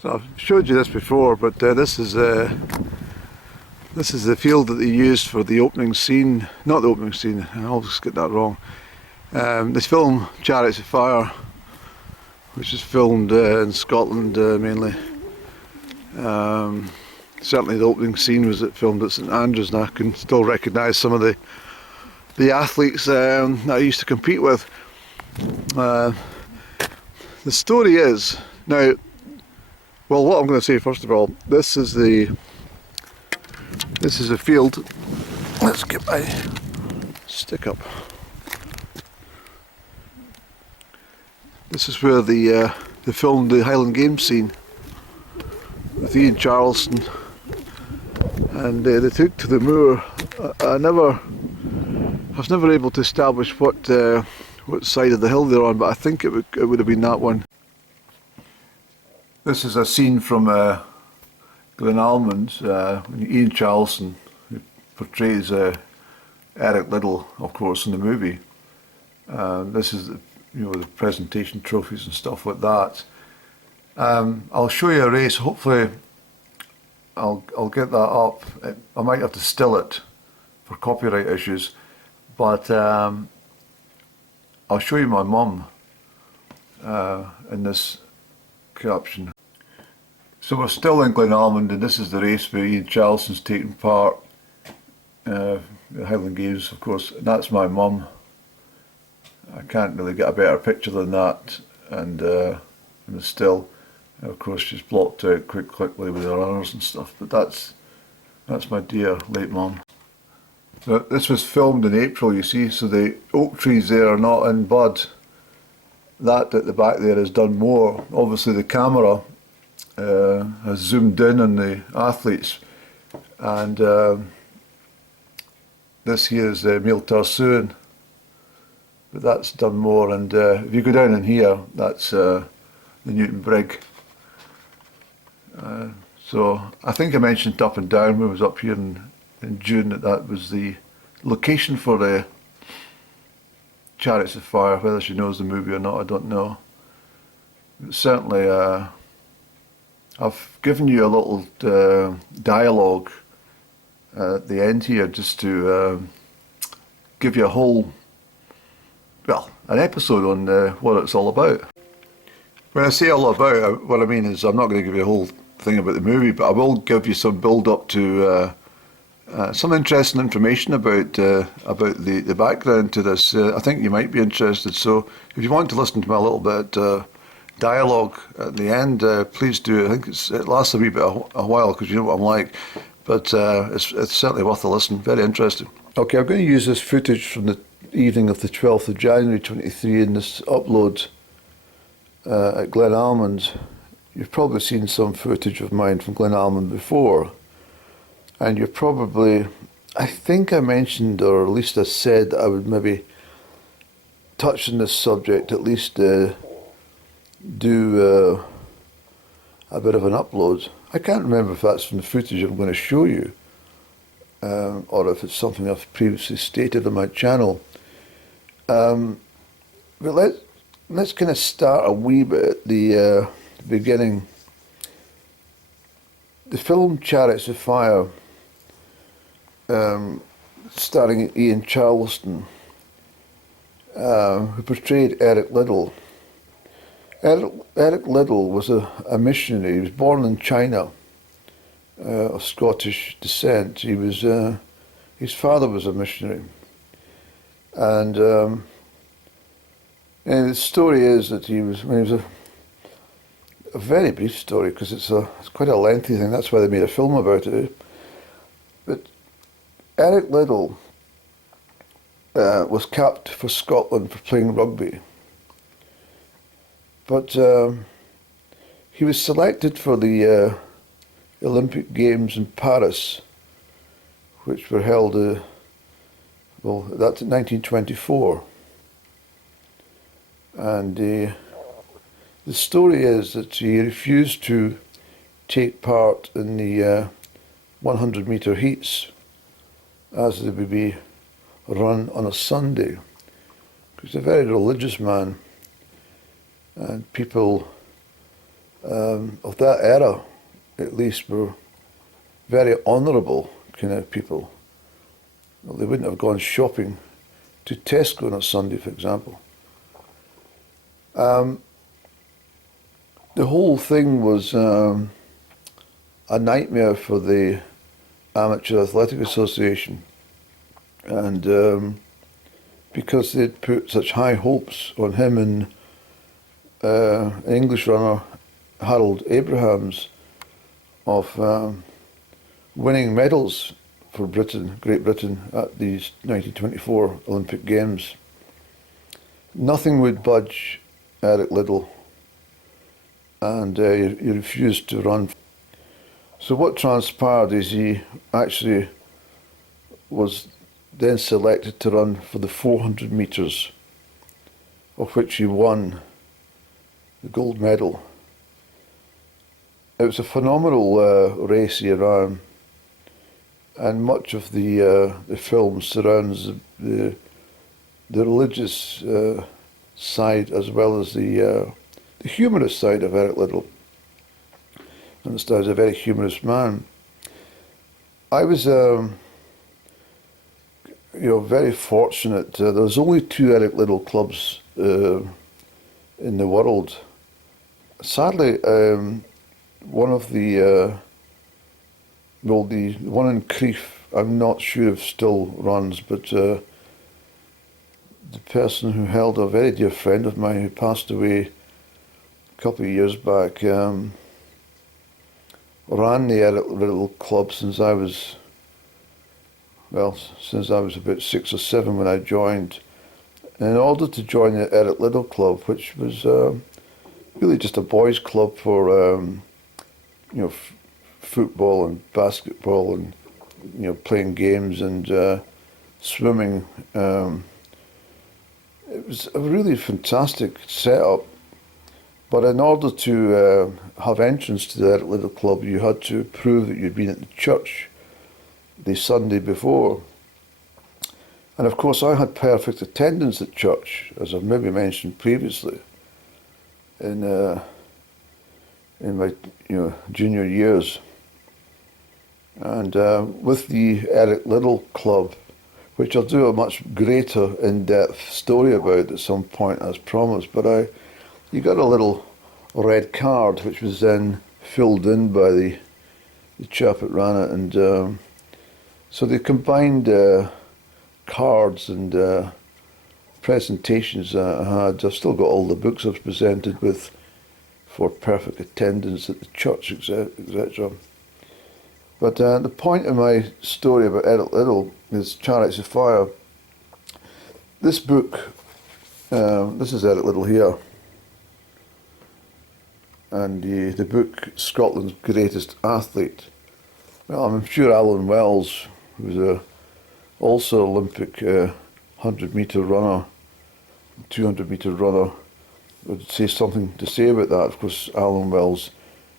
So I've showed you this before, but this is the field that they used for the opening scene. Not the opening scene, I always get that wrong. This film, Chariots of Fire, which is filmed in Scotland mainly. Certainly the opening scene was filmed at St Andrews, and I can still recognise some of the athletes that I used to compete with. The story is, now, well, what I'm going to say first of all, this is a field. Let's get my stick up. This is where they filmed the Highland Games scene with Ian Charleston, and they took to the moor. I was never able to establish what side of the hill they're on, but I think it would have been that one. This is a scene from Glen, Almond, when Ian Charleston, who portrays Eric Liddell, of course, in the movie. This is the presentation trophies and stuff like that. I'll show you a race. Hopefully, I'll get that up. I might have to still it for copyright issues, but I'll show you my mum in this caption. So we're still in Glen Almond, and this is the race where Ian Charleston's taking part. The Highland Games, of course, and that's my mum. I can't really get a better picture than that, and the still. Of course, she's blocked out quite quickly with her honours and stuff, but that's my dear late mum. So this was filmed in April, you see, so the oak trees there are not in bud. That at the back there is done more. Obviously the camera has zoomed in on the athletes, and this here is Mille Tarsoon, but that's done more. And if you go down in here, that's the Newton Brig. So I think I mentioned Up and Down when I was up here in June that was the location for the Chariots of Fire. Whether she knows the movie or not, I don't know. But certainly I've given you a little dialogue at the end here just to give you a whole, well, an episode on what it's all about. When I say all about it, what I mean is I'm not going to give you a whole thing about the movie, but I will give you some build up to some interesting information about the background to this. I think you might be interested, so if you want to listen to my little bit dialogue at the end, please do. I think it lasts a wee bit a while, because you know what I'm like, but it's certainly worth a listen. Very interesting. Okay, I'm going to use this footage from the evening of the 12th of January 23 in this upload at Glen Almond. You've probably seen some footage of mine from Glen Almond before, and you're probably, I think I mentioned, or at least I said that I would maybe touch on this subject, at least do a bit of an upload. I can't remember if that's from the footage I'm going to show you, or if it's something I've previously stated on my channel. But let's kind of start a wee bit at the beginning. The film Chariots of Fire, starring Ian Charleston, who portrayed Eric Liddell. Eric Liddell was a missionary. He was born in China, of Scottish descent. He was his father was a missionary, and the story is that he was a very brief story, because it's quite a lengthy thing. That's why they made a film about it. But Eric Liddell was capped for Scotland for playing rugby. But he was selected for the Olympic Games in Paris, which were held, that's in 1924. And the story is that he refused to take part in the 100-metre heats, as they would be run on a Sunday. He was a very religious man, and people of that era, at least, were very honourable kind of people. Well, they wouldn't have gone shopping to Tesco on a Sunday, for example. The whole thing was a nightmare for the Amateur Athletic Association, and because they'd put such high hopes on him and an English runner, Harold Abrahams, of winning medals for Great Britain, at these 1924 Olympic Games. Nothing would budge Eric Liddell, and he refused to run. So what transpired is he actually was then selected to run for the 400 metres, of which he won the gold medal. It was a phenomenal race he ran, and much of the film surrounds the religious side as well as the humorous side of Eric Liddell. I understand he's a very humorous man. I was, very fortunate. There's only 2 Eric Liddell clubs in the world. Sadly, one of the one in Crieff, I'm not sure if still runs, but the person who held, a very dear friend of mine who passed away a couple of years back, ran the Eric Liddell club since I was about 6 or 7 when I joined. And in order to join the Eric Liddell club, which was really just a boys' club for football and basketball and playing games and swimming. It was a really fantastic setup. But in order to have entrance to the Eric Liddell club, you had to prove that you'd been at the church the Sunday before. And of course, I had perfect attendance at church, as I've maybe mentioned previously, in my junior years. And with the Eric Liddell club, which I'll do a much greater in-depth story about at some point as promised, but you got a little red card which was then filled in by the chap that ran it, and so they combined cards and presentations that I had. I've still got all the books I was presented with for perfect attendance at the church, etc. But the point of my story about Eric Liddell is Chariots of Fire. This book, this is Eric Liddell here, and the book Scotland's Greatest Athlete. Well, I'm sure Alan Wells, who was also Olympic 100-metre runner, 200-metre runner, would say something to say about that. Of course, Alan Wells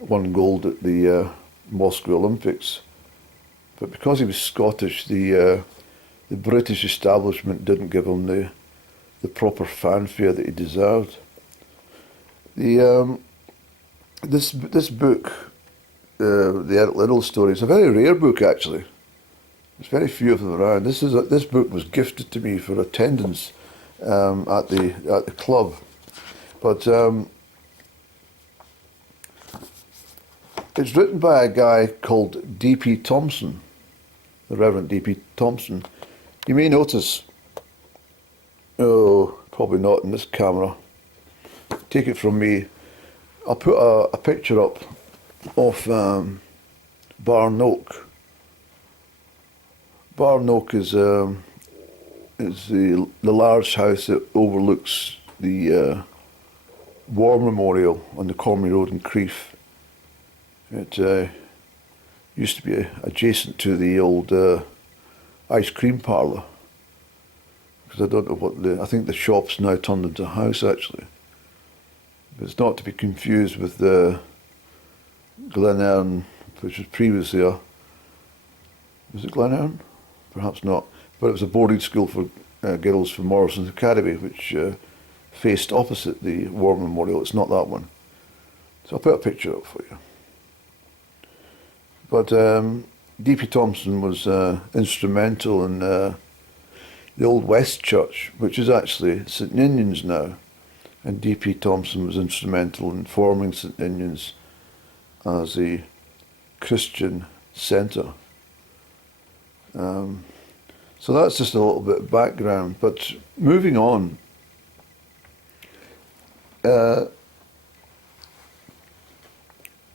won gold at the Moscow Olympics, but because he was Scottish, the British establishment didn't give him the proper fanfare that he deserved. This book, the Eric Liddell story, is a very rare book actually. There's very few of them around. This book was gifted to me for attendance at the club, but it's written by a guy called D.P. Thompson, the Reverend D.P. Thompson. You may notice, probably not in this camera, take it from me, I'll put a picture up of Barnoak. Barnoak is the large house that overlooks the War Memorial on the Cormy Road in Crieff. It used to be adjacent to the old ice cream parlour, because I don't know I think the shop's now turned into a house actually. But it's not to be confused with the Glen, which was previously was it Glen? Perhaps not, but it was a boarding school for girls from Morrison's Academy, which faced opposite the War Memorial. It's not that one. So I'll put a picture up for you. But D.P. Thompson was instrumental in the Old West Church, which is actually St Ninian's now. And D.P. Thompson was instrumental in forming St Ninian's as a Christian centre. So that's just a little bit of background. But moving on,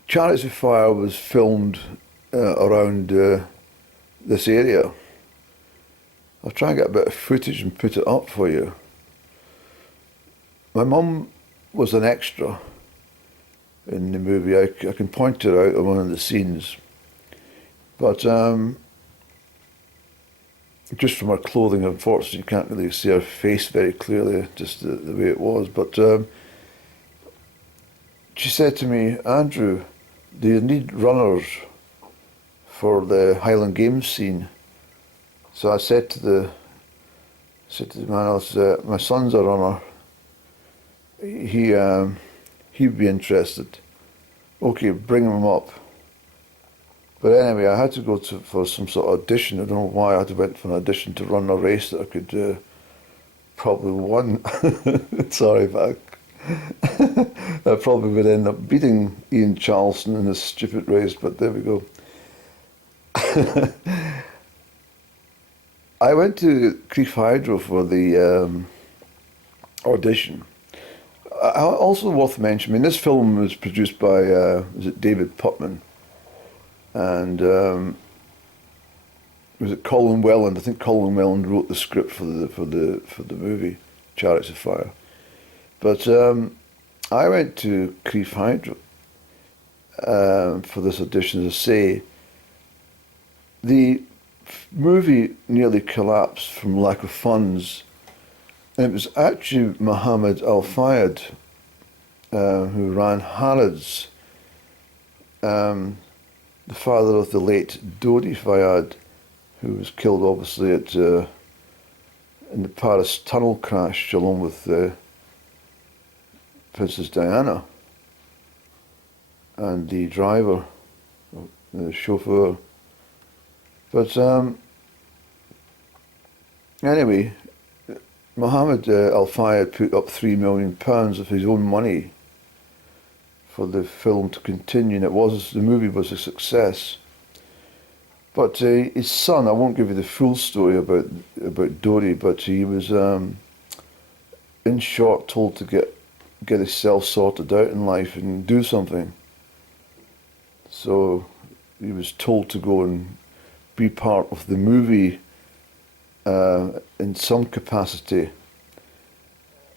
Chariots of Fire was filmed around this area. I'll try and get a bit of footage and put it up for you. My mum was an extra in the movie. I can point her out on one of the scenes. But just from her clothing, unfortunately, you can't really see her face very clearly, just the way it was. But she said to me, Andrew, do you need runners for the Highland Games scene? So I said to the man, my son's a runner. He'd be interested. Okay, bring him up. But anyway, I had to go for some sort of audition. I don't know why I had to went for an audition to run a race that I could probably won. Sorry, but I probably would end up beating Ian Charleston in this stupid race, but there we go. I went to Crieff Hydro for the audition. Also worth mentioning, this film was produced by was it David Putman, and was it Colin Welland? I think Colin Welland wrote the script for the movie Chariots of Fire. But I went to Crieff Hydro for this audition. As I say, the movie nearly collapsed from lack of funds. And it was actually Mohammed Al Fayed who ran Harrods, the father of the late Dodi Fayed, who was killed obviously in the Paris tunnel crash along with Princess Diana and the driver, the chauffeur. But anyway, Mohammed Al Fayed put up £3 million of his own money for the film to continue, and the movie was a success. But his son, I won't give you the full story about Dodi, but he was, in short, told to get himself sorted out in life and do something. So he was told to go and be part of the movie in some capacity,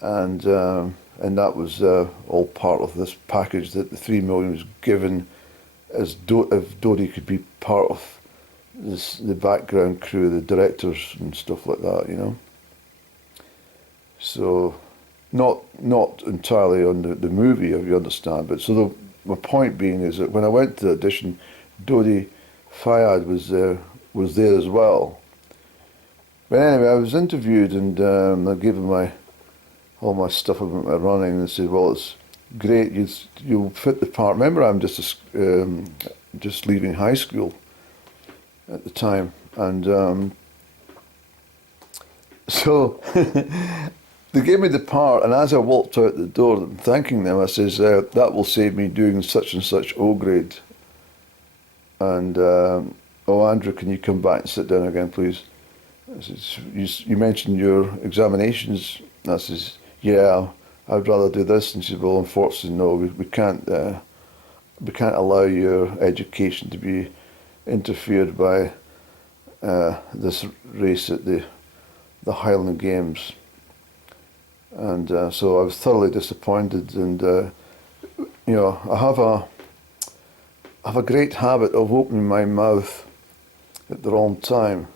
and that was all part of this package that the £3 million was given, as if Dodi could be part of the background crew, the directors and stuff like that, you know. So not entirely on the movie, if you understand, but so my point being is that when I went to the audition, Dodi Fayed was there as well. But anyway, I was interviewed, and I gave him all my stuff about my running, and they said, well, it's great, you'll fit the part. Remember, I'm just leaving high school at the time, and so they gave me the part, and as I walked out the door thanking them, I says, that will save me doing such and such O grade. And, oh, Andrew, can you come back and sit down again, please? I says, you mentioned your examinations. I says, yeah, I'd rather do this. And she said, well, unfortunately, no, we can't allow your education to be interfered by this race at the Highland Games. And so I was thoroughly disappointed. And you know, I have a great habit of opening my mouth at the wrong time.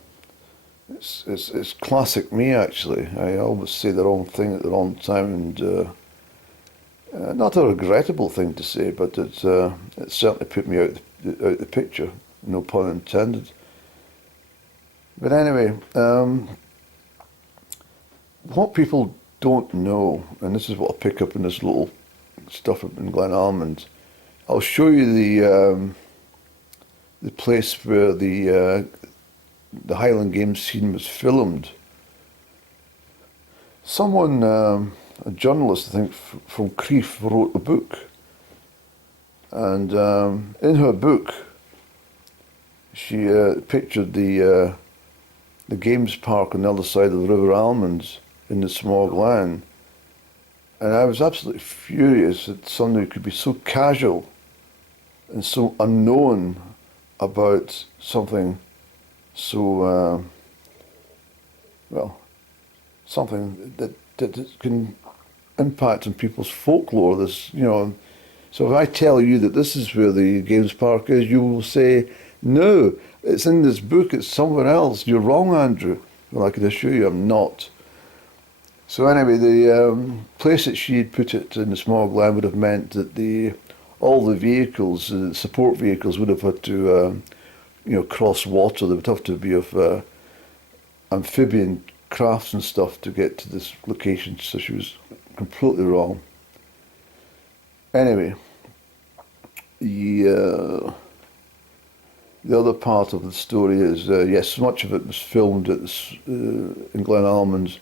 It's classic me, actually. I always say the wrong thing at the wrong time, and not a regrettable thing to say, but it certainly put me out the picture, no pun intended. But anyway, what people don't know, and this is what I pick up in this little stuff in Glen Almond, I'll show you the place where the Highland Games scene was filmed. Someone, a journalist, I think, from Crieff, wrote a book. And in her book, she pictured the games park on the other side of the River Almond in the small Glen. And I was absolutely furious that somebody could be so casual and so unknown about something so, well, something that can impact on people's folklore. This, you know, so if I tell you that this is where the games park is, you will say, no, it's in this book, it's somewhere else. You're wrong, Andrew. Well, I can assure you I'm not. So anyway, the place that she had put it in the small Glen would have meant that all the vehicles, the support vehicles, would have had to, cross water. They would have to be of amphibian crafts and stuff to get to this location. So she was completely wrong. Anyway, the other part of the story is, yes, much of it was filmed at in Glen Almond.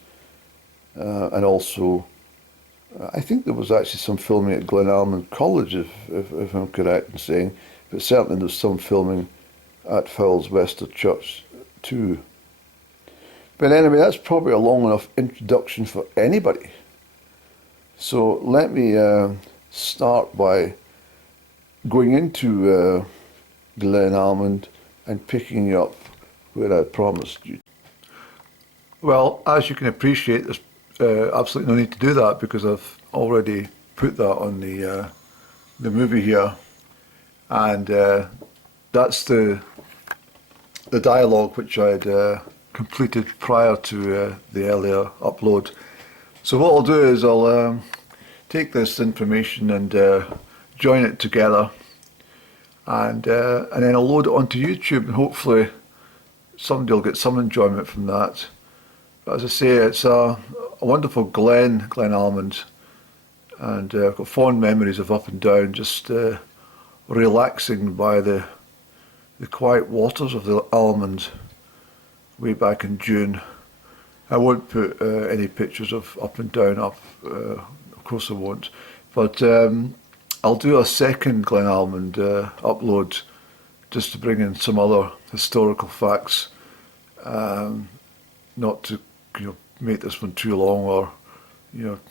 And also, I think there was actually some filming at Glen Almond College, if I'm correct in saying, but certainly there's some filming at Fowles Wester Church too. But anyway, that's probably a long enough introduction for anybody. So let me start by going into Glen Almond and picking you up where I promised you. Well, as you can appreciate, there's absolutely no need to do that because I've already put that on the movie here, and that's the dialogue which I'd completed prior to the earlier upload. So what I'll do is I'll take this information and join it together, and then I'll load it onto YouTube, and hopefully somebody will get some enjoyment from that. But as I say, it's a wonderful Glen Almond, and I've got fond memories of up and down, just relaxing by the quiet waters of the Almond way back in June. I won't put any pictures of up and down up, of course I won't, but I'll do a second Glen Almond upload just to bring in some other historical facts, not to make this one too long or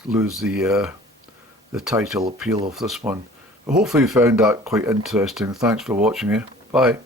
lose the title appeal of this one. But hopefully you found that quite interesting. Thanks for watching. Bye.